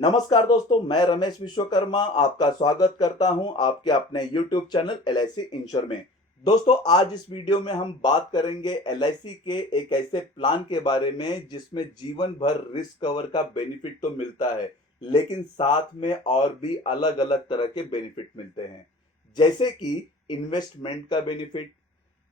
नमस्कार दोस्तों, मैं रमेश विश्वकर्मा आपका स्वागत करता हूं आपके अपने YouTube चैनल LIC इंश्योर में। दोस्तों, आज इस वीडियो में हम बात करेंगे LIC के एक ऐसे प्लान के बारे में जिसमें जीवन भर रिस्क कवर का बेनिफिट तो मिलता है, लेकिन साथ में और भी अलग-अलग तरह के बेनिफिट मिलते हैं। जैसे कि इन्वेस्टमेंट का बेनिफिट,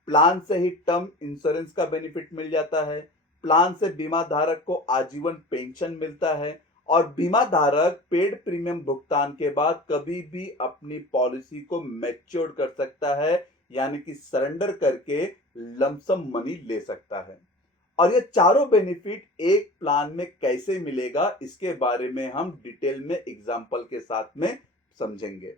प्लान से ही टर्म इंश्योरेंस का बेनिफिट मिल जाता है, प्लान से बीमा धारक को आजीवन पेंशन मिलता है और बीमा धारक पेड प्रीमियम भुगतान के बाद कभी भी अपनी पॉलिसी को मैच्योर कर सकता है, यानी कि सरेंडर करके लमसम मनी ले सकता है। और ये चारों बेनिफिट एक प्लान में कैसे मिलेगा, इसके बारे में हम डिटेल में एग्जांपल के साथ में समझेंगे।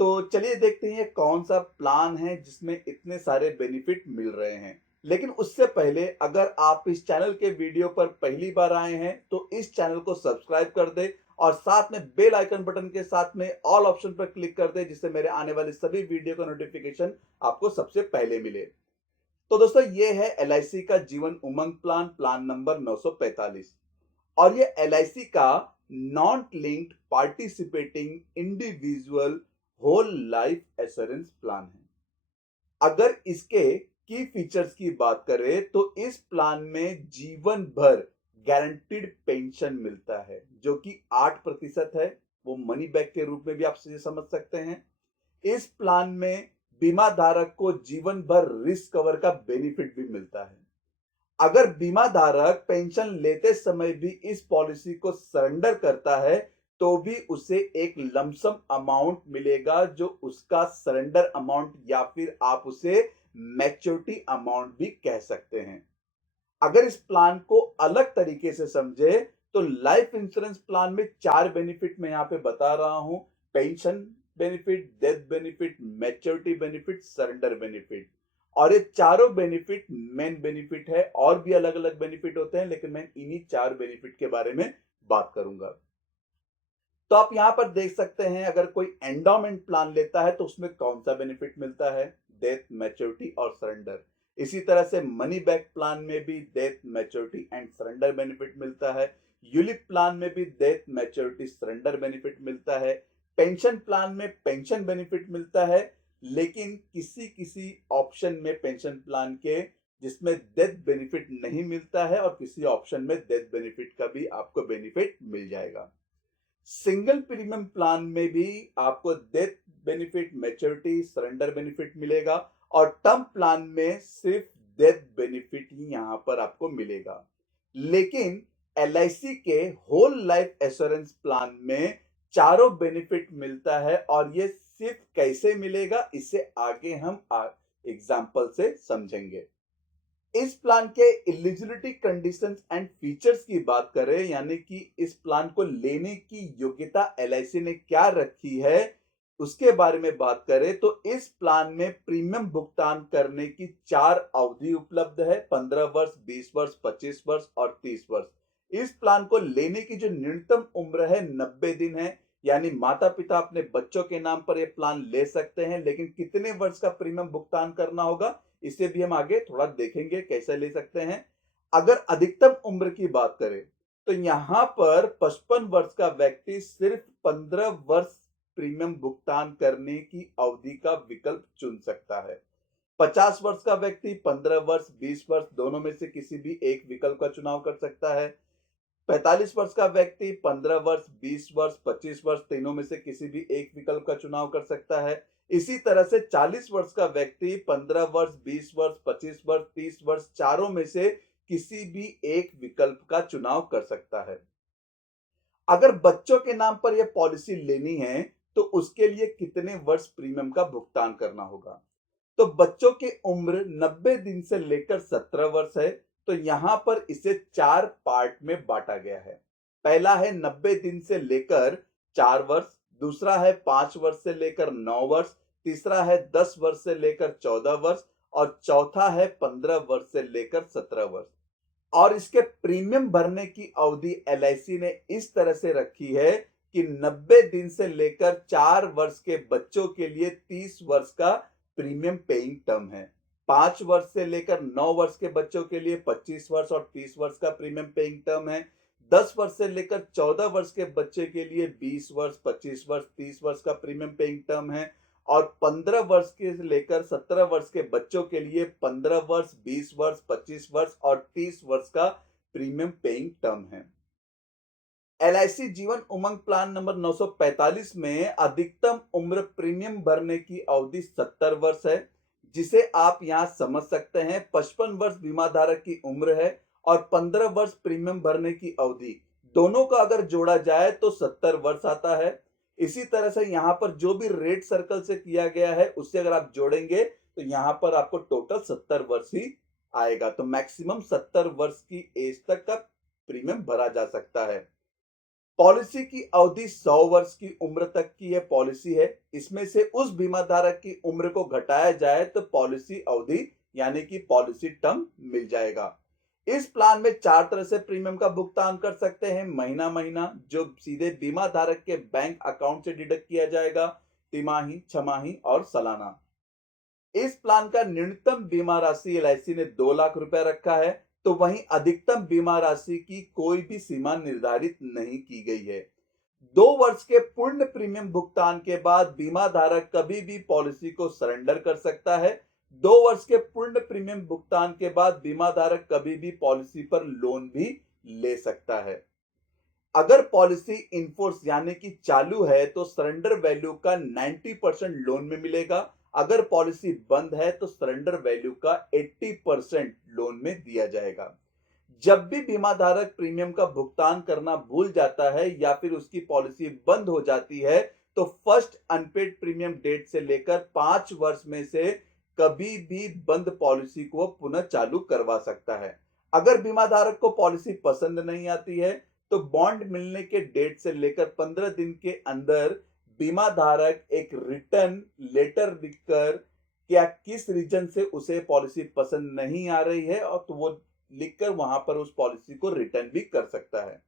तो चलिए देखते हैं ये कौन सा प्लान है जिसमें इतने सारे बेनिफिट मिल रहे हैं। लेकिन उससे पहले अगर आप इस चैनल के वीडियो पर पहली बार आए हैं तो इस चैनल को सब्सक्राइब कर दे और साथ में बेल आइकन बटन के साथ में ऑल ऑप्शन पर क्लिक कर दे, जिससे मेरे आने वाले सभी वीडियो का नोटिफिकेशन आपको सबसे पहले मिले। तो दोस्तों, ये है LIC का Jeevan Umang plan, plan number 945 और ये LIC का non linked participating individual whole life assurance plan है। अगर इसके की फीचर्स की बात करें तो इस प्लान में जीवन भर गारंटीड पेंशन मिलता है, जो कि 8% है। वो मनी बैक के रूप में भी आप इसे समझ सकते हैं। इस प्लान में बीमा धारक को जीवन भर रिस्क कवर का बेनिफिट भी मिलता है। अगर बीमा धारक पेंशन लेते समय भी इस पॉलिसी को सरेंडर करता है तो भी उसे एक लमसम अमाउंट मिलेगा, जो उसका सरेंडर अमाउंट या फिर आप उसे मैच्योरिटी अमाउंट भी कह सकते हैं। अगर इस प्लान को अलग तरीके से समझे तो लाइफ इंश्योरेंस प्लान में 4 बेनिफिट मैं यहां पे बता रहा हूं: pension benefit, death benefit, maturity benefit, surrender benefit. और ये चारों बेनिफिट मेन बेनिफिट है। और भी अलग अलग बेनिफिट होते हैं, लेकिन मैं इन्हीं 4 बेनिफिट के बारे में बात करूंगा। तो आप यहां पर देख सकते हैं, अगर कोई एंडोमेंट प्लान लेता है तो उसमें कौन सा बेनिफिट मिलता है: डेथ, मैच्योरिटी और सरेंडर। इसी तरह से मनी बैक प्लान में भी death, maturity and surrender benefit मिलता है। यूलिप प्लान में भी डेथ, मैच्योरिटी, सरेंडर बेनिफिट मिलता है। पेंशन प्लान में पेंशन बेनिफिट मिलता है, लेकिन किसी किसी ऑप्शन में पेंशन प्लान के जिसमें डेथ बेनिफिट नहीं मिलता है और किसी ऑप्शन में डेथ बेनिफिट का भी आपको बेनिफिट मिल जाएगा। सिंगल प्रीमियम प्लान में भी आपको death benefit, maturity, surrender benefit मिलेगा और टर्म प्लान में सिर्फ डेथ बेनिफिट ही यहां पर आपको मिलेगा। लेकिन LIC के होल लाइफ एश्योरेंस प्लान में चारों बेनिफिट मिलता है और ये सिर्फ कैसे मिलेगा, इसे आगे हम एग्जांपल से समझेंगे। इस प्लान के एलिजिबिलिटी कंडीशंस एंड फीचर्स की बात करें, यानी कि इस प्लान को लेने की योग्यता LIC ने क्या रखी है, उसके बारे में बात करें तो इस प्लान में प्रीमियम भुगतान करने की 4 अवधि उपलब्ध है: 15 वर्ष, 20 वर्ष, 25 वर्ष और 30 वर्ष। इस प्लान को लेने की जो न्यूनतम उम्र है 90 दिन है, यानी माता पिता अपने बच्चों के नाम पर यह प्लान ले सकते हैं। लेकिन कितने वर्ष का प्रीमियम भुगतान करना होगा, इसे भी हम आगे थोड़ा देखेंगे कैसे ले सकते हैं। अगर अधिकतम उम्र की बात करें तो यहां पर 55 वर्ष का व्यक्ति सिर्फ 15 वर्ष प्रीमियम भुगतान करने की अवधि का विकल्प चुन सकता है। 50 वर्ष का व्यक्ति 15 वर्ष, 20 वर्ष दोनों में से किसी भी एक विकल्प का चुनाव कर सकता है। 45 वर्ष का व्यक्ति 15 वर्ष, 20 वर्ष, 25 वर्ष तीनों में से किसी भी एक विकल्प का चुनाव कर सकता है। इसी तरह से 40 वर्ष का व्यक्ति 15 वर्ष, 20 वर्ष, 25 वर्ष, 30 वर्ष चारों में से किसी भी एक विकल्प का चुनाव कर सकता है। अगर बच्चों के नाम पर यह पॉलिसी लेनी है तो उसके लिए कितने वर्ष प्रीमियम का भुगतान करना होगा? तो बच्चों की उम्र 90 दिन से लेकर 17 वर्ष है, तो यहां पर इसे 4 पार्ट में बांटा गया है। पहला है 90 दिन से लेकर 4 वर्ष, दूसरा है 5 वर्ष से लेकर 9 वर्ष, तीसरा है 10 वर्ष से लेकर 14 वर्ष और चौथा है 15 वर्ष से लेकर 17 वर्ष। और इसके प्रीमियम भरने की अवधि LIC ने इस तरह से रखी है कि 90 दिन से लेकर 4 वर्ष के बच्चों के लिए 30 वर्ष का प्रीमियम पेइंग टर्म है। 5 वर्ष से लेकर 9 वर्ष के बच्चों के लिए 25 वर्ष और 30 वर्ष का प्रीमियम पेइंग टर्म है। 10 वर्ष से लेकर 14 वर्ष के बच्चे के लिए 20 वर्ष, 25 वर्ष, 30 वर्ष का प्रीमियम पेइंग टर्म है और 15 वर्ष के लेकर 17 वर्ष के बच्चों के लिए 15 वर्ष, 20 वर्ष, 25 वर्ष और 30 वर्ष का प्रीमियम पेइंग टर्म है। LIC Jeevan Umang plan number 945 में अधिकतम उम्र प्रीमियम भरने की अवधि 70 वर्ष है, जिसे आप यहां समझ सकते हैं। 55 वर्ष बीमा धारक की उम्र है और 15 वर्ष प्रीमियम भरने की अवधि, दोनों का अगर जोड़ा जाए तो 70 वर्ष आता है। इसी तरह से यहाँ पर जो भी रेड सर्कल से किया गया है उससे अगर आप जोड़ेंगे तो यहाँ पर आपको टोटल 70 वर्ष ही आएगा। तो मैक्सिमम 70 वर्ष की एज तक का प्रीमियम भरा जा सकता है। पॉलिसी की अवधि 100 वर्ष की उम्र तक की यह पॉलिसी है। इसमें से उस बीमा धारक की उम्र को घटाया जाए तो पॉलिसी अवधि यानी कि पॉलिसी टर्म मिल जाएगा। इस प्लान में 4 तरह से प्रीमियम का भुगतान कर सकते हैं। महीना महीना, जो सीधे बीमा धारक के बैंक अकाउंट से डिडक्ट किया जाएगा, तिमाही, छमाही और सालाना। इस प्लान का न्यूनतम बीमा राशि एलआईसी ने 2 लाख रुपए रखा है, तो वहीं अधिकतम बीमा राशि की कोई भी सीमा निर्धारित नहीं की गई है। 2 वर्ष के पूर्ण प्रीमियम भुगतान के बाद बीमा धारक कभी भी पॉलिसी को सरेंडर कर सकता है। 2 वर्ष के पूर्ण प्रीमियम भुगतान के बाद बीमा धारक कभी भी पॉलिसी पर लोन भी ले सकता है। अगर पॉलिसी इनफोर्स यानी कि चालू है तो सरेंडर वैल्यू का 90% लोन में मिलेगा। अगर पॉलिसी बंद है तो सरेंडर वैल्यू का 80% लोन में दिया जाएगा। जब भी बीमा धारक प्रीमियम का भुगतान करना भूल जाता है या फिर उसकी पॉलिसी बंद हो जाती है तो फर्स्ट अनपेड प्रीमियम डेट से लेकर 5 वर्ष में से कभी भी बंद पॉलिसी को पुनः चालू करवा सकता है। अगर बीमा धारक को पॉलिसी पसंद नहीं आती है तो बॉन्ड मिलने के डेट से लेकर 15 दिन के अंदर बीमा धारक एक रिटर्न लेटर लिखकर क्या किस रीजन से उसे पॉलिसी पसंद नहीं आ रही है और तो वो लिखकर वहां पर उस पॉलिसी को रिटर्न भी कर सकता है।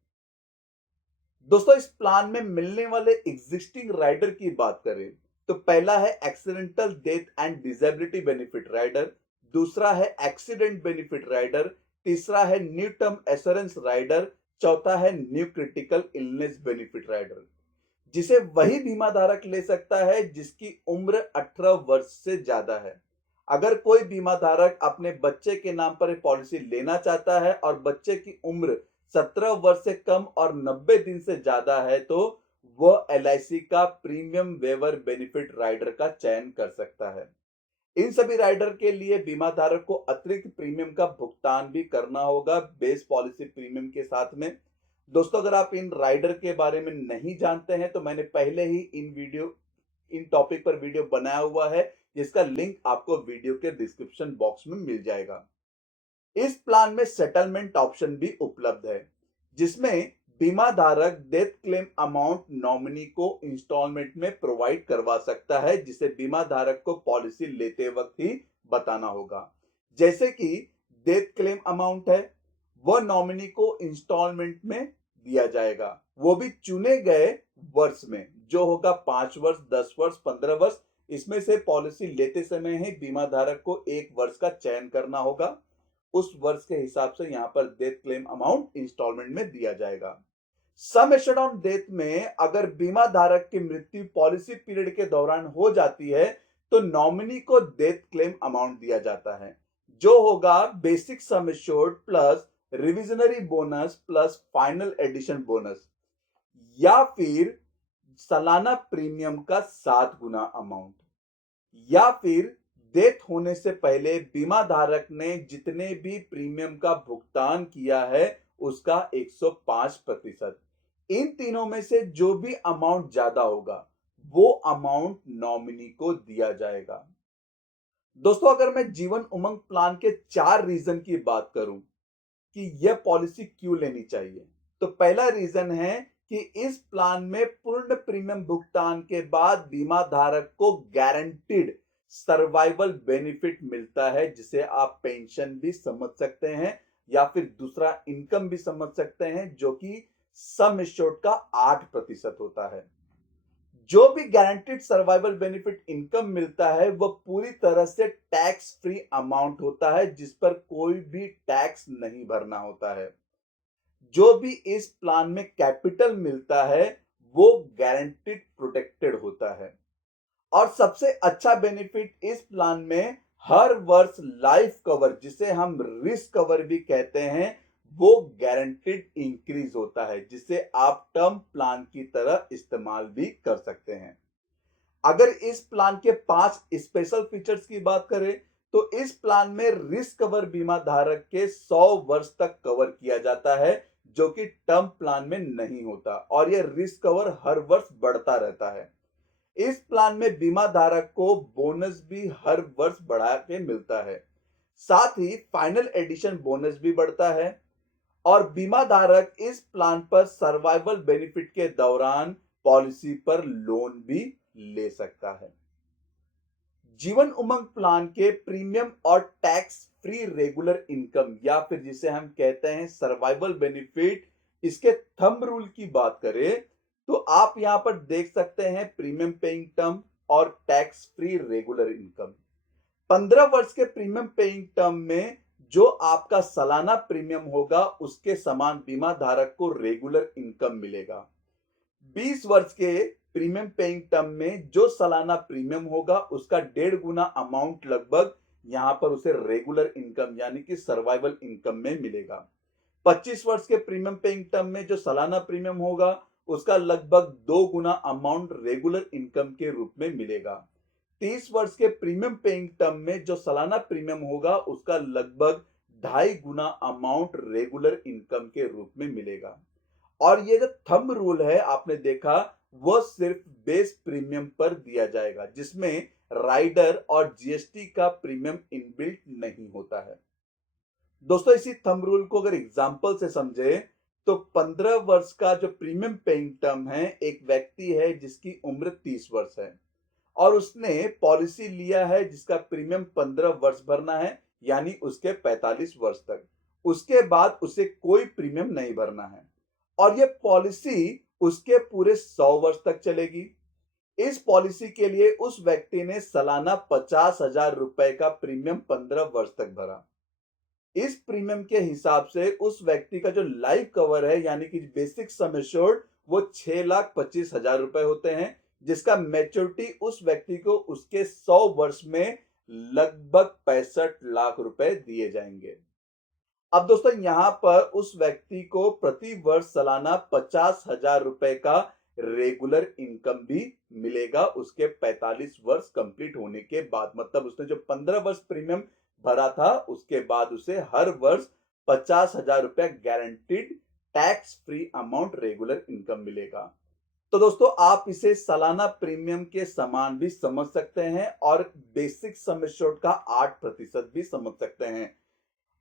दोस्तों, इस प्लान में मिलने वाले एग्जिस्टिंग राइडर की बात करें तो पहला है accidental death and disability benefit rider, दूसरा है एक्सीडेंट बेनिफिट राइडर, तीसरा है न्यू टर्म एश्योरेंस राइडर, चौथा है new critical illness benefit rider, जिसे वही बीमा धारक ले सकता है जिसकी उम्र 18 वर्ष से ज्यादा है। अगर कोई बीमा धारक अपने बच्चे के नाम पर एक पॉलिसी लेना चाहता है और बच्चे की उम्र 17 वर्ष से कम और 90 दिन से ज्यादा है तो वह एलआईसी का प्रीमियम वेवर बेनिफिट राइडर का चयन कर सकता है। इन सभी राइडर के लिए बीमा धारक को अतिरिक्त प्रीमियम का भुगतान भी करना होगा बेस पॉलिसी प्रीमियम के साथ में। दोस्तों, अगर आप इन राइडर के बारे में नहीं जानते हैं तो मैंने पहले ही इन टॉपिक पर वीडियो बनाया हुआ है, जिसका लिंक आपको वीडियो के डिस्क्रिप्शन बॉक्स में मिल जाएगा। इस प्लान में सेटलमेंट ऑप्शन भी उपलब्ध है, जिसमें बीमा धारक डेथ क्लेम अमाउंट नॉमिनी को इंस्टॉलमेंट में प्रोवाइड करवा सकता है, जिसे बीमा धारक को पॉलिसी लेते वक्त ही बताना होगा। जैसे कि डेथ क्लेम अमाउंट है वह नॉमिनी को इंस्टॉलमेंट में दिया जाएगा, वो भी चुने गए वर्ष में, जो होगा 5 वर्ष, 10 वर्ष, 15 वर्ष। इसमें से पॉलिसी लेते समय ही बीमा धारक को 1 वर्ष का चयन करना होगा। उस वर्ष के हिसाब से यहां पर डेथ क्लेम अमाउंट इंस्टॉलमेंट में दिया जाएगा। सम एश्योर्ड ऑन डेथ में अगर बीमा धारक की मृत्यु पॉलिसी पीरियड के दौरान हो जाती है तो नॉमिनी को डेथ क्लेम अमाउंट दिया जाता है, जो होगा basic sum assured plus revisionary bonus plus final addition bonus, या फिर सालाना प्रीमियम का 7 गुना अमाउंट, या फिर डेथ होने से पहले बीमा धारक ने जितने भी प्रीमियम का भुगतान किया है उसका 105%। इन तीनों में से जो भी अमाउंट ज्यादा होगा वो अमाउंट नॉमिनी को दिया जाएगा। दोस्तों, अगर मैं जीवन उमंग प्लान के 4 रीजन की बात करूं कि यह पॉलिसी क्यों लेनी चाहिए, तो पहला रीजन है कि इस प्लान में पूर्ण प्रीमियम भुगतान के बाद बीमा धारक को गारंटीड सर्वाइवल बेनिफिट मिलता है, जिसे आप पेंशन भी समझ सकते हैं या फिर दूसरा इनकम भी समझ सकते हैं, जो कि सम एश्योर्ड का 8% होता है। जो भी गारंटीड सर्वाइवल बेनिफिट इनकम मिलता है वह पूरी तरह से टैक्स फ्री अमाउंट होता है, जिस पर कोई भी टैक्स नहीं भरना होता है। जो भी इस प्लान में कैपिटल मिलता है वो गारंटीड प्रोटेक्टेड होता है। और सबसे अच्छा बेनिफिट इस प्लान में हर वर्ष लाइफ कवर, जिसे हम रिस्क कवर भी कहते हैं, वो गारंटीड इंक्रीज होता है, जिसे आप टर्म प्लान की तरह इस्तेमाल भी कर सकते हैं। अगर इस प्लान के 5 स्पेशल फीचर्स की बात करें तो इस प्लान में रिस्क कवर बीमा धारक के 100 वर्ष तक कवर किया जाता है, जो कि टर्म प्लान में नहीं होता, और यह रिस्क कवर हर वर्ष बढ़ता रहता है। इस प्लान में बीमा धारक को बोनस भी हर वर्ष बढ़ा के मिलता है। साथ ही फाइनल एडिशन बोनस भी बढ़ता है, और बीमा धारक इस प्लान पर सर्वाइवल बेनिफिट के दौरान पॉलिसी पर लोन भी ले सकता है। जीवन उमंग प्लान के प्रीमियम और टैक्स फ्री रेगुलर इनकम, या फिर जिसे हम कहते हैं सर्वाइवल बेनिफिट, इसके थंब रूल की बात करें तो आप यहां पर देख सकते हैं प्रीमियम पेइंग टर्म और टैक्स फ्री रेगुलर इनकम। 15 वर्ष के प्रीमियम पेइंग टर्म में जो आपका सालाना प्रीमियम होगा उसके समान बीमा धारक को रेगुलर इनकम मिलेगा। 20 वर्ष के प्रीमियम पेइंग टर्म में जो सालाना प्रीमियम होगा उसका 1.5 गुना अमाउंट लगभग यहां पर उसे रेगुलर इनकम यानी कि सर्वाइवल इनकम में मिलेगा। 25 वर्ष के प्रीमियम पेइंग टर्म में जो सालाना प्रीमियम होगा उसका लगभग 2 गुना अमाउंट रेगुलर इनकम के रूप में मिलेगा। 30 वर्ष के प्रीमियम पेइंग टर्म में जो सालाना प्रीमियम होगा उसका लगभग 2.5 गुना अमाउंट रेगुलर इनकम के रूप में मिलेगा। और ये जो थंब रूल है आपने देखा वो सिर्फ बेस प्रीमियम पर दिया जाएगा, जिसमें राइडर और जीएसटी का प्रीमियम इनबिल्ट नहीं होता है। दोस्तों इसी थंब रूल को अगर एग्जांपल से समझे तो 15 वर्ष का जो प्रीमियम पेइंग टर्म है, एक व्यक्ति है जिसकी उम्र 30 वर्ष है और उसने पॉलिसी लिया है जिसका प्रीमियम 15 वर्ष भरना है, यानी उसके 45 वर्ष तक। उसके बाद उसे कोई प्रीमियम नहीं भरना है और यह पॉलिसी उसके पूरे 100 वर्ष तक चलेगी। इस पॉलिसी के लिए उस व्यक्ति ने सालाना 50,000 रुपए का प्रीमियम 15 वर्ष तक भरा। इस प्रीमियम के हिसाब से उस व्यक्ति का जो लाइफ कवर है यानी कि बेसिक सम एश्योर्ड वो 6,25,000 रुपए होते हैं, जिसका मैच्योरिटी उस व्यक्ति को उसके 100 वर्ष में लगभग 65 लाख रुपए दिए जाएंगे। अब दोस्तों यहां पर उस व्यक्ति को प्रति वर्ष सालाना 50,000 रुपए का रेगुलर इनकम भी मिलेगा उसके 45 वर्ष कंप्लीट होने के बाद। मतलब उसने जो 15 वर्ष प्रीमियम भरा था उसके बाद उसे हर वर्ष 50,000 रुपए guaranteed tax free amount regular income मिलेगा। तो दोस्तों आप इसे सालाना प्रीमियम के समान भी समझ सकते हैं और बेसिक सम एश्योर्ड का 8% भी समझ सकते हैं।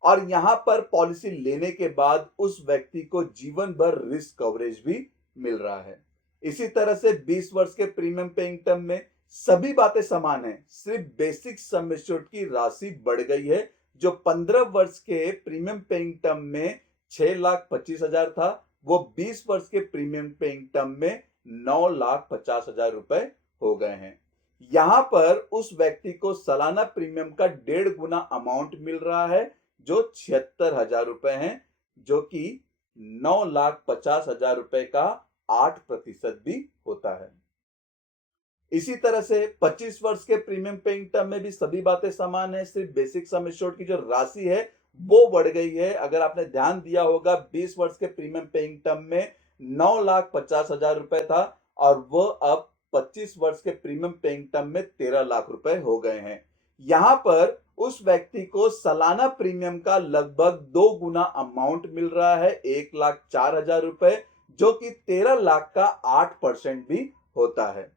और यहां पर पॉलिसी लेने के बाद उस व्यक्ति को जीवन भर रिस्क कवरेज भी मिल रहा है। इसी तरह से 20 वर्ष के प्रीमियम पेइंग टर्म में सभी बातें समान है, सिर्फ बेसिक सम एश्योर्ड की राशि बढ़ गई है। जो 15 वर्ष के प्रीमियम पेइंग टर्म में 6,25,000 था वो 20 वर्ष के प्रीमियम पेइंग टर्म में 9,50,000 रुपए हो गए हैं। यहां पर उस व्यक्ति को सालाना प्रीमियम का 1.5 गुना अमाउंट मिल रहा है जो 76,000 रुपए हैं, जो कि 9,50,000 रुपए का 8% भी होता है। इसी तरह से 25 वर्ष के प्रीमियम पेइंग टर्म में भी सभी बातें समान है, सिर्फ बेसिक सम एश्योर्ड की जो राशि है वो बढ़ गई है। अगर आपने ध्यान दिया होगा 20 वर्ष के प्रीमियम पेइंग टर्म में 9,50,000 रुपए था और वो अब 25 वर्ष के प्रीमियम पेइंग टर्म में 13 लाख रुपए हो गए हैं। यहां पर उस व्यक्ति को सालाना प्रीमियम का लगभग 2 गुना अमाउंट मिल रहा है, 1,04,000 रुपए, जो कि 13 लाख का 8% भी होता है।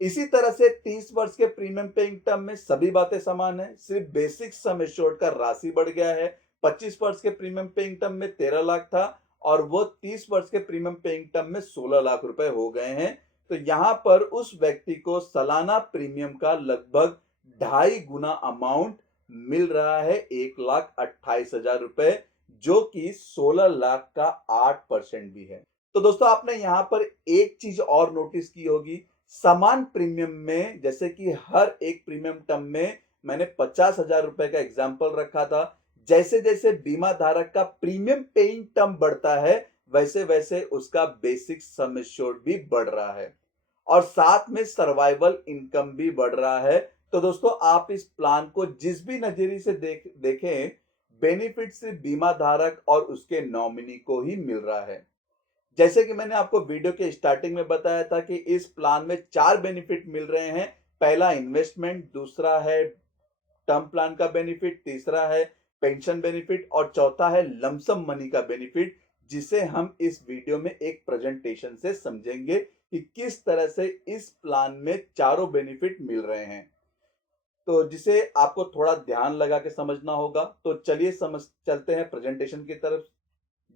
इसी तरह से 30 वर्ष के प्रीमियम पेइंग टर्म में सभी बातें समान है, सिर्फ बेसिक सम एश्योर्ड का राशि बढ़ गया है। 25 वर्ष के प्रीमियम पेइंग टर्म में 13 लाख था और वो 30 वर्ष के प्रीमियम पेइंग टर्म में 16 लाख रुपए हो गए हैं। तो यहां पर उस व्यक्ति को सालाना प्रीमियम का लगभग 2.5 गुना अमाउंट मिल रहा है, 1,28,000 रुपए, जो कि 16 लाख का 8% भी है। तो दोस्तों आपने यहां पर एक चीज और नोटिस की होगी, समान प्रीमियम में जैसे कि हर एक प्रीमियम टर्म में मैंने 50,000 रुपए का एग्जाम्पल रखा था, जैसे जैसे बीमा धारक का प्रीमियम पेइंग टर्म बढ़ता है, वैसे वैसे उसका बेसिक सम एश्योर्ड भी बढ़ रहा है और साथ में सर्वाइवल इनकम भी बढ़ रहा है। तो दोस्तों, आप इस प्लान को जिस भी नजरिए से देखें, बेनिफिट सिर्फ बीमा धारक और उसके नॉमिनी को ही मिल रहा है। जैसे कि मैंने आपको वीडियो के स्टार्टिंग में बताया था कि इस प्लान में 4 बेनिफिट मिल रहे हैं। पहला इन्वेस्टमेंट, दूसरा है टर्म प्लान का बेनिफिट, तीसरा है पेंशन बेनिफिट और चौथा है लमसम मनी का बेनिफिट, जिसे हम इस वीडियो में एक प्रेजेंटेशन से समझेंगे कि किस तरह से इस प्लान में चारों बेनिफिट मिल रहे हैं। तो जिसे आपको थोड़ा ध्यान लगा के समझना होगा। तो चलिए समझ चलते हैं प्रेजेंटेशन की तरफ,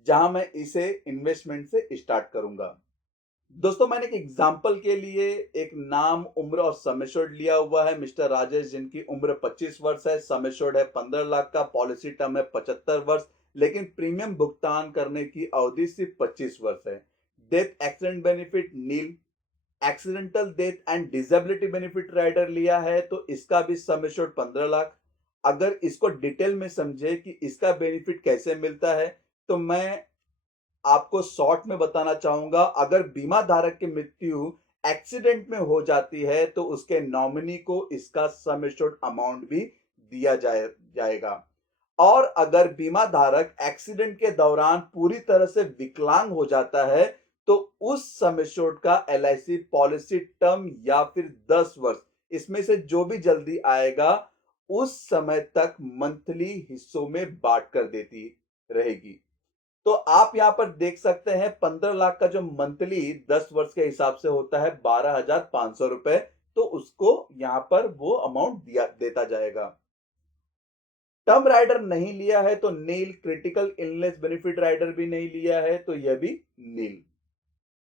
जहां मैं इसे इन्वेस्टमेंट से स्टार्ट करूंगा। दोस्तों, मैंने एक एग्जाम्पल के लिए एक नाम, उम्र और सम एश्योर्ड लिया हुआ है। मिस्टर राजेश, जिनकी उम्र 25 वर्ष है, सम एश्योर्ड है 15 लाख का, पॉलिसी टर्म है 75 वर्ष, लेकिन प्रीमियम भुगतान करने की अवधि सिर्फ 25 वर्ष है। Death accident benefit nil, accidental death and disability benefit rider लिया है, तो इसका भी सम एश्योर्ड 15 लाख। अगर इसको डिटेल में समझे कि इसका बेनिफिट कैसे मिलता है, तो मैं आपको शॉर्ट में बताना चाहूंगा। अगर बीमा धारक की मृत्यु एक्सीडेंट में हो जाती है, तो उसके नॉमिनी को इसका सम एश्योर्ड अमाउंट भी दिया जाएगा। और अगर बीमा धारक एक्सीडेंट के दौरान पूरी तरह से विकलांग हो जाता है, तो उस सम एश्योर्ड का एलआईसी पॉलिसी टर्म या फिर 10 वर्ष, इसमें से जो भी जल्दी आएगा, उस समय तक मंथली हिस्सों में बांट कर देती रहेगी। तो आप यहां पर देख सकते हैं 15 लाख का जो मंथली 10 वर्ष के हिसाब से होता है 12,500 रुपए, तो उसको यहां पर वो अमाउंट दिया देता जाएगा। टर्म राइडर नहीं लिया है तो नील, क्रिटिकल इलनेस बेनिफिट राइडर भी नहीं लिया है तो यह भी नील।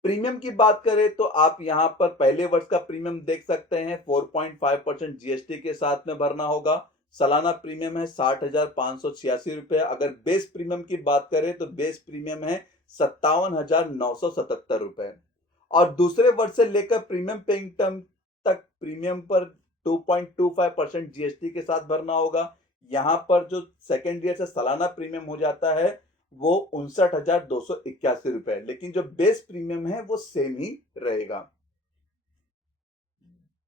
प्रीमियम की बात करें तो आप यहां पर पहले वर्ष का प्रीमियम देख सकते हैं, 4.5% जीएसटी के साथ में भरना होगा। सालाना प्रीमियम है 60,586 रुपए। अगर बेस प्रीमियम की बात करें तो बेस प्रीमियम है 57,977 रुपए। और दूसरे वर्ष से लेकर प्रीमियम पेइंग टर्म तक प्रीमियम पर 2.25% जीएसटी के साथ भरना होगा। यहां पर जो सेकेंड ईयर से सालाना प्रीमियम हो जाता है वो 59,281 रुपए, लेकिन जो बेस प्रीमियम है वो सेम ही रहेगा,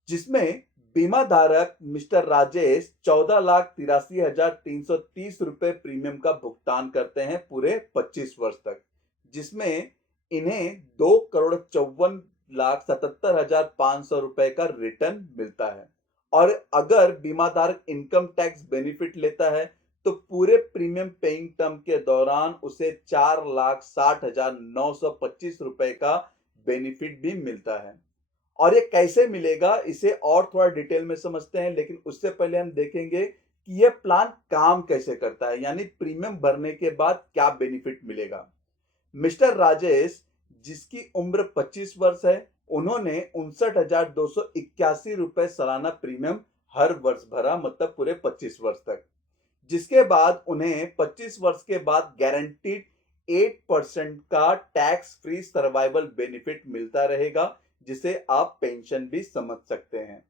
जिसमें बीमा धारक मिस्टर राजेश 14,83,330 रुपए प्रीमियम का भुगतान करते हैं पूरे 25 वर्ष तक, जिसमें इन्हें 2,54,77,500 रुपए का रिटर्न मिलता है। और अगर बीमा धारक इनकम टैक्स बेनिफिट लेता है, तो पूरे प्रीमियम पेइंग टर्म के दौरान उसे 4,60,925 रुपए का बेनिफिट भी मिलता है। और ये कैसे मिलेगा, इसे और थोड़ा डिटेल में समझते हैं, लेकिन उससे पहले हम देखेंगे कि यह प्लान काम कैसे करता है, यानी प्रीमियम भरने के बाद क्या बेनिफिट मिलेगा। मिस्टर राजेश, जिसकी उम्र 25 वर्ष है, उन्होंने 59,281 रुपए सालाना प्रीमियम हर वर्ष भरा, मतलब पूरे 25 वर्ष तक, जिसके बाद उन्हें 25 वर्ष के बाद गारंटीड 8% का टैक्स फ्री सर्वाइवल बेनिफिट मिलता रहेगा, जिसे आप पेंशन भी समझ सकते हैं।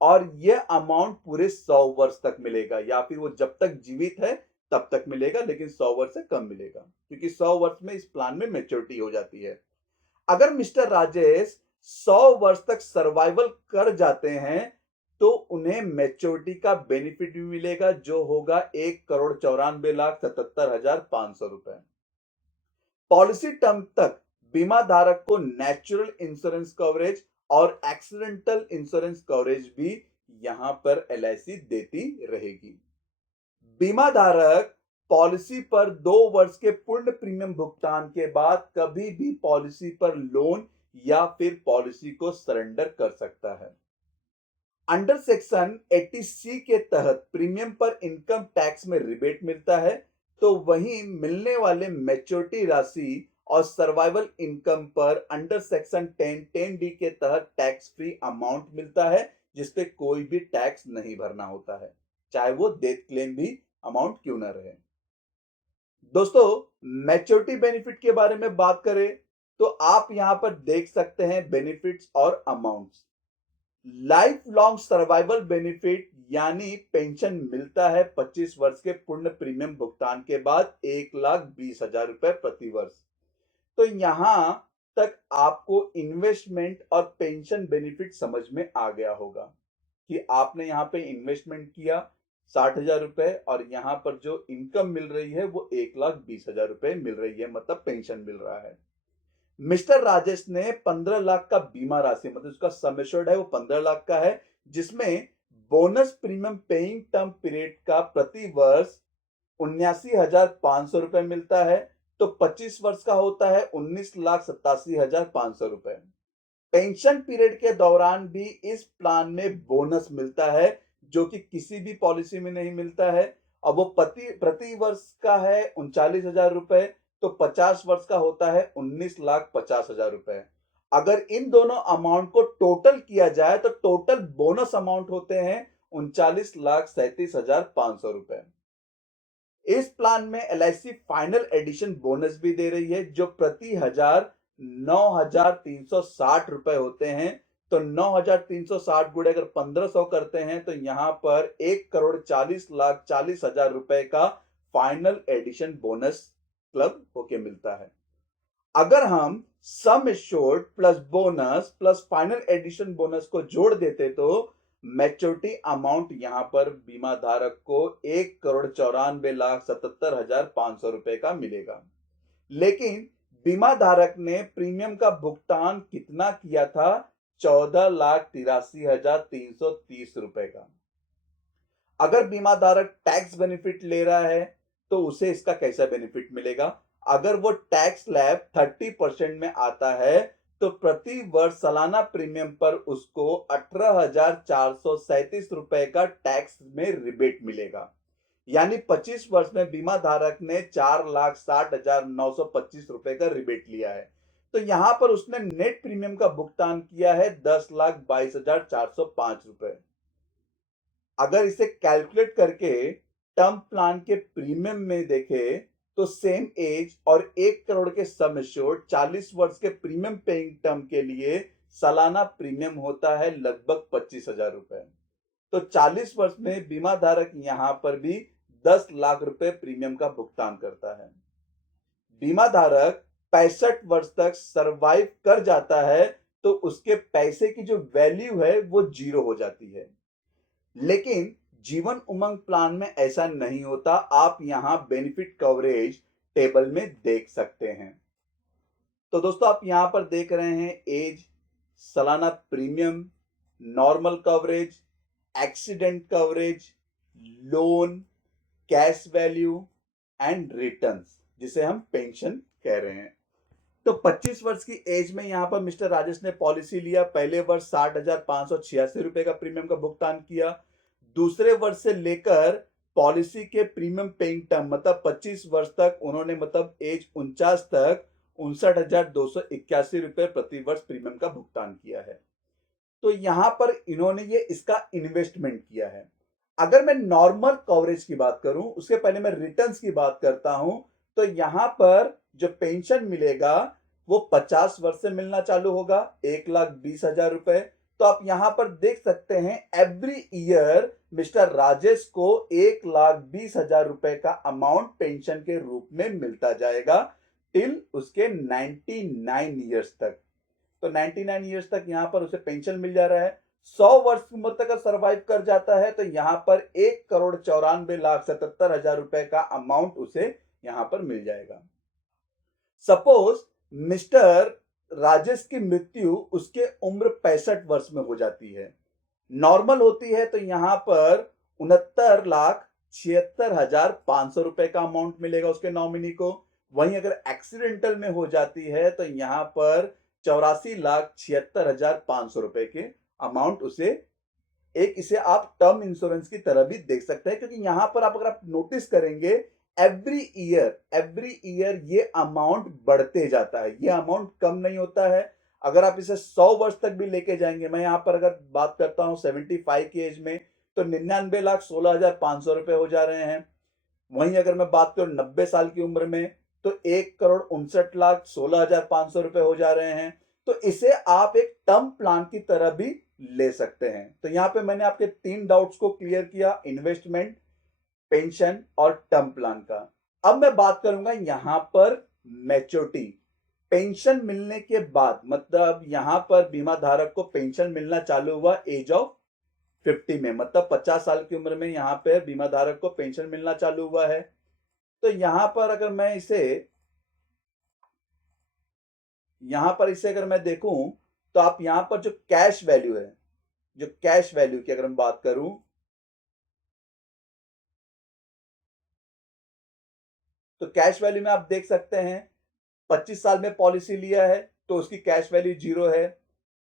और यह अमाउंट पूरे 100 वर्ष तक मिलेगा, या फिर वो जब तक जीवित है तब तक मिलेगा, लेकिन 100 वर्ष से कम मिलेगा, क्योंकि 100 वर्ष में इस प्लान में मैच्योरिटी हो जाती है। अगर मिस्टर राजेश 100 वर्ष तक सर्वाइवल कर जाते हैं, तो उन्हें मैच्योरिटी का बेनिफिट भी मिलेगा, जो होगा 1,94,77,500 रुपए। पॉलिसी टर्म तक बीमा धारक को नेचुरल इंश्योरेंस कवरेज और एक्सीडेंटल इंश्योरेंस कवरेज भी यहां पर एलआईसी देती रहेगी। बीमा धारक पॉलिसी पर 2 वर्ष के पूर्ण प्रीमियम भुगतान के बाद कभी भी पॉलिसी पर लोन या फिर पॉलिसी को सरेंडर कर सकता है। अंडर सेक्शन 80C के तहत प्रीमियम पर इनकम टैक्स में रिबेट मिलता है, तो वहीं मिलने वाले मैच्योरिटी राशि और सर्वाइवल इनकम पर अंडर सेक्शन 10(10)(d) के तहत टैक्स फ्री अमाउंट मिलता है, जिसपे कोई भी टैक्स नहीं भरना होता है, चाहे वो डेथ क्लेम भी अमाउंट क्यों ना रहे। दोस्तों, मैच्योरिटी बेनिफिट के बारे में बात करें तो आप यहां पर देख सकते हैं बेनिफिट्स और amounts. Life long survival benefit यानी पेंशन मिलता है 25 वर्ष के पूर्ण प्रीमियम भुगतान के बाद 1,20,000 रुपए प्रति वर्ष। तो यहां तक आपको इन्वेस्टमेंट और पेंशन बेनिफिट समझ में आ गया होगा कि आपने यहाँ पे इन्वेस्टमेंट किया 60,000 रुपए और यहाँ पर जो इनकम मिल रही है वो 1,20,000 रुपए मिल रही है, मतलब पेंशन मिल रहा है। मिस्टर राजेश ने 15 लाख का बीमा राशि, मतलब उसका सम एश्योर्ड है वो 15 लाख का है, जिसमें bonus premium paying term period का प्रति वर्ष 79,500 रुपए मिलता है। तो 25 वर्ष का होता है 19,87,500 रुपए। पेंशन पीरियड के दौरान भी इस प्लान में बोनस मिलता है जो कि किसी भी पॉलिसी में नहीं मिलता है। अब वो प्रति वर्ष का है 39,000 रुपए, तो 50 वर्ष का होता है 19,50,000 रुपए। अगर इन दोनों अमाउंट को टोटल किया जाए तो टोटल बोनस अमाउंट होते हैं 39,37,500 रुपए। इस प्लान में LIC फाइनल एडिशन बोनस भी दे रही है जो प्रति हजार 9,360 रुपए होते हैं। तो 9,360 गुणे अगर 1,500 करते हैं तो यहां पर 1,40,40,000 रुपए का फाइनल एडिशन बोनस क्लब होके मिलता है। अगर हम sum assured plus bonus plus final addition bonus को जोड़ देते तो मैच्योरिटी अमाउंट यहां पर बीमा धारक को 1,94,77,500 रुपए का मिलेगा। लेकिन बीमा धारक ने प्रीमियम का भुगतान कितना किया था? 14,83,330 रुपए का। अगर बीमा धारक टैक्स बेनिफिट ले रहा है तो उसे इसका कैसा बेनिफिट मिलेगा? अगर वो टैक्स स्लैब 30% में आता है तो प्रति वर्ष सालाना प्रीमियम पर उसको 18,437 रुपए का टैक्स में रिबेट मिलेगा। यानी 25 वर्ष में बीमा धारक ने 4,60,925 रुपए का रिबेट लिया है। तो यहां पर उसने नेट प्रीमियम का भुगतान किया है 10,22,405 रुपए। अगर इसे कैलकुलेट करके टर्म प्लान के प्रीमियम में देखें तो सेम एज और 1 करोड़ के सम एश्योर्ड 40 वर्ष के प्रीमियम पेइंग टर्म के लिए सालाना प्रीमियम होता है लगभग 25,000 रुपए। तो 40 वर्ष में बीमा धारक यहां पर भी 10 लाख रुपए प्रीमियम का भुगतान करता है। बीमा धारक 65 वर्ष तक सरवाइव कर जाता है तो उसके पैसे की जो वैल्यू है वो जीरो हो जाती है। लेकिन जीवन उमंग प्लान में ऐसा नहीं होता। आप यहां बेनिफिट कवरेज टेबल में देख सकते हैं। तो दोस्तों आप यहां पर देख रहे हैं एज, सालाना premium, normal coverage, accident coverage, loan, cash value and returns, जिसे हम पेंशन कह रहे हैं। तो 25 वर्ष की एज में यहां पर मिस्टर राजेश ने पॉलिसी लिया। पहले वर्ष 60,586 रुपए का प्रीमियम का भुगतान किया। दूसरे वर्ष से लेकर पॉलिसी के प्रीमियम पेइंग टर्म मतलब 25 वर्ष तक उन्होंने मतलब एज 49 तक 59,281 रुपए प्रति वर्ष प्रीमियम का भुगतान किया है। तो यहां पर इन्होंने ये इसका इन्वेस्टमेंट किया है। अगर मैं नॉर्मल कवरेज की बात करूं उसके पहले मैं रिटर्न्स की बात करता हूं। तो यहां पर जो पेंशन मिलेगा वो 50 वर्ष से मिलना चालू होगा 1,20,000 रुपए। तो आप यहां पर देख सकते हैं एवरी ईयर मिस्टर राजेश को 1,20,000 रुपए का अमाउंट पेंशन के रूप में मिलता जाएगा टिल उसके 99 ईयर्स तक। तो 99 ईयर्स तक यहां पर उसे पेंशन मिल जा रहा है। 100 वर्ष की उम्र तक सर्वाइव कर जाता है तो यहां पर 1,94,77,000 रुपए का अमाउंट उसे यहां पर मिल जाएगा। सपोज मिस्टर राजेश की मृत्यु उसके उम्र 65 वर्ष में हो जाती है, नॉर्मल होती है तो यहां पर 69,76,500 रुपए का अमाउंट मिलेगा उसके नॉमिनी को। वहीं अगर एक्सीडेंटल में हो जाती है तो यहां पर 84,76,500 रुपए के अमाउंट उसे इसे आप टर्म इंश्योरेंस की तरह भी देख सकते हैं, क्योंकि यहां पर अगर आप नोटिस करेंगे एवरी ईयर ये अमाउंट बढ़ते जाता है, ये अमाउंट कम नहीं होता है। अगर आप इसे 100 वर्ष तक भी लेके जाएंगे, मैं यहां पर अगर बात करता हूं 75 की एज में तो 99,16,500 रुपए हो जा रहे हैं। वहीं अगर मैं बात करूं 90 साल की उम्र में तो 1,59,16,500 रुपए हो जा रहे हैं। तो इसे आप एक टर्म प्लान की तरह भी ले सकते हैं। तो यहाँ पे मैंने आपके 3 डाउट्स को क्लियर किया, इन्वेस्टमेंट, पेंशन और टर्म प्लान का। अब मैं बात करूंगा यहाँ पर मैच्योरिटी। पेंशन मिलने के बाद मतलब यहाँ पर बीमा धारक को पेंशन मिलना चालू हुआ एज ऑफ 50 में, मतलब 50 साल की उम्र में यहाँ पे बीमा धारक को पेंशन मिलना चालू हुआ है। तो यहाँ पर अगर मैं इसे अगर मैं देखूं तो आप यहाँ पर जो कैश वैल्यू है, जो कैश वैल्यू की अगर मैं बात करूं तो कैश वैल्यू में आप देख सकते हैं 25 साल में पॉलिसी लिया है तो उसकी कैश वैल्यू 0 है।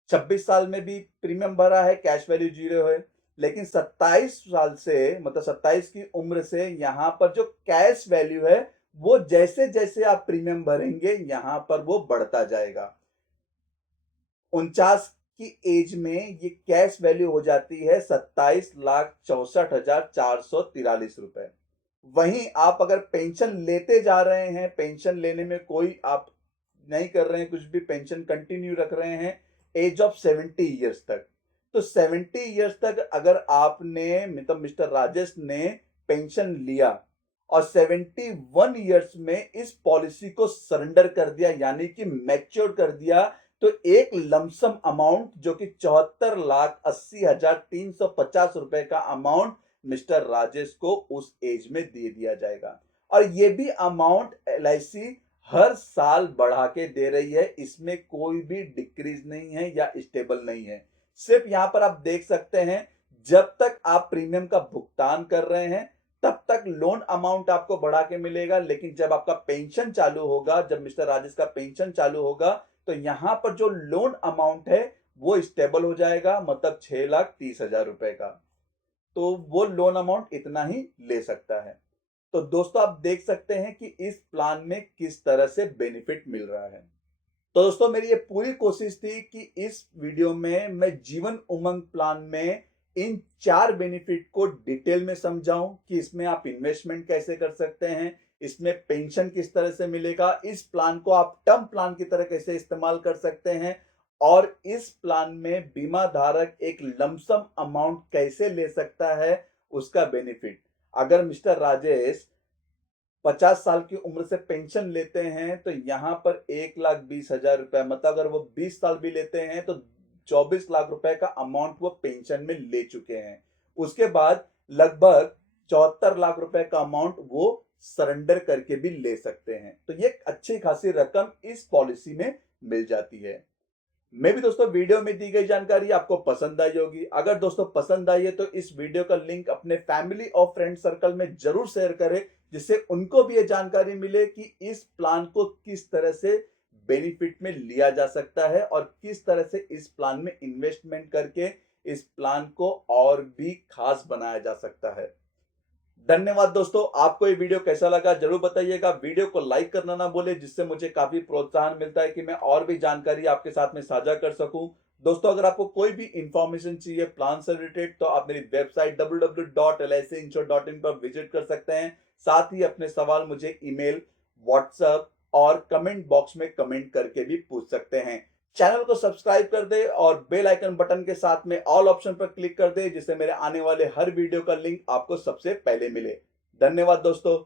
26 साल में भी प्रीमियम भरा है, कैश वैल्यू 0 है। लेकिन 27 साल से मतलब 27 की उम्र से यहां पर जो कैश वैल्यू है वो जैसे जैसे आप प्रीमियम भरेंगे यहां पर वो बढ़ता जाएगा। 49 की एज में ये कैश वैल्यू हो जाती है 27,64,443 रुपए। वहीं आप अगर पेंशन लेते जा रहे हैं, पेंशन लेने में कोई आप नहीं कर रहे हैं कुछ भी, पेंशन कंटिन्यू रख रहे हैं एज ऑफ 70 ईयर्स तक, तो 70 ईयर्स तक अगर आपने मतलब मिस्टर राजेश ने पेंशन लिया और 71 ईयर्स में इस पॉलिसी को सरेंडर कर दिया यानी कि मैच्योर कर दिया, तो एक लमसम अमाउंट जो कि 74,80,350 रुपए का अमाउंट मिस्टर राजेश को उस एज में दे दिया जाएगा। और ये भी अमाउंट एलआईसी हर साल बढ़ा के दे रही है, इसमें कोई भी डिक्रीज नहीं है या स्टेबल नहीं है। सिर्फ यहां पर आप देख सकते हैं जब तक आप प्रीमियम का भुगतान कर रहे हैं तब तक लोन अमाउंट आपको बढ़ा के मिलेगा, लेकिन जब आपका पेंशन चालू होगा, जब मिस्टर राजेश का पेंशन चालू होगा तो यहां पर जो लोन अमाउंट है वो स्टेबल हो जाएगा, मतलब 6,30,000 रुपए का। तो वो लोन अमाउंट इतना ही ले सकता है। तो दोस्तों आप देख सकते हैं कि इस प्लान में किस तरह से बेनिफिट मिल रहा है। तो दोस्तों मेरी ये पूरी कोशिश थी कि इस वीडियो में मैं जीवन उमंग प्लान में इन 4 बेनिफिट को डिटेल में समझाऊं कि इसमें आप इन्वेस्टमेंट कैसे कर सकते हैं, इसमें पेंशन किस तरह से मिलेगा, इस प्लान को आप टर्म प्लान की तरह कैसे इस्तेमाल कर सकते हैं और इस प्लान में बीमा धारक एक लमसम अमाउंट कैसे ले सकता है उसका बेनिफिट। अगर मिस्टर राजेश 50 साल की उम्र से पेंशन लेते हैं तो यहां पर 1,20,000 रुपए, मतलब अगर वो 20 साल भी लेते हैं तो 24 लाख रुपए का अमाउंट वो पेंशन में ले चुके हैं। उसके बाद लगभग 74 लाख रुपए का अमाउंट वो सरेंडर करके भी ले सकते हैं। तो ये अच्छी खासी रकम इस पॉलिसी में मिल जाती है। मैं भी दोस्तों वीडियो में दी गई जानकारी आपको पसंद आई होगी। अगर दोस्तों पसंद आई है तो इस वीडियो का लिंक अपने फैमिली और फ्रेंड सर्कल में जरूर शेयर करें, जिससे उनको भी ये जानकारी मिले कि इस प्लान को किस तरह से बेनिफिट में लिया जा सकता है और किस तरह से इस प्लान में इन्वेस्टमेंट करके इस प्लान को और भी खास बनाया जा सकता है। धन्यवाद दोस्तों, आपको ये वीडियो कैसा लगा जरूर बताइएगा। वीडियो को लाइक करना ना भूले, जिससे मुझे काफी प्रोत्साहन मिलता है कि मैं और भी जानकारी आपके साथ में साझा कर सकूं। दोस्तों अगर आपको कोई भी इंफॉर्मेशन चाहिए प्लान से रिलेटेड तो आप मेरी वेबसाइट www.licinsurance.in पर विजिट कर सकते हैं। साथ ही अपने सवाल मुझे ईमेल, व्हाट्सएप और कमेंट बॉक्स में कमेंट करके भी पूछ सकते हैं। चैनल को सब्सक्राइब कर दे और बेल आइकन बटन के साथ में ऑल ऑप्शन पर क्लिक कर दे, जिससे मेरे आने वाले हर वीडियो का लिंक आपको सबसे पहले मिले। धन्यवाद दोस्तों।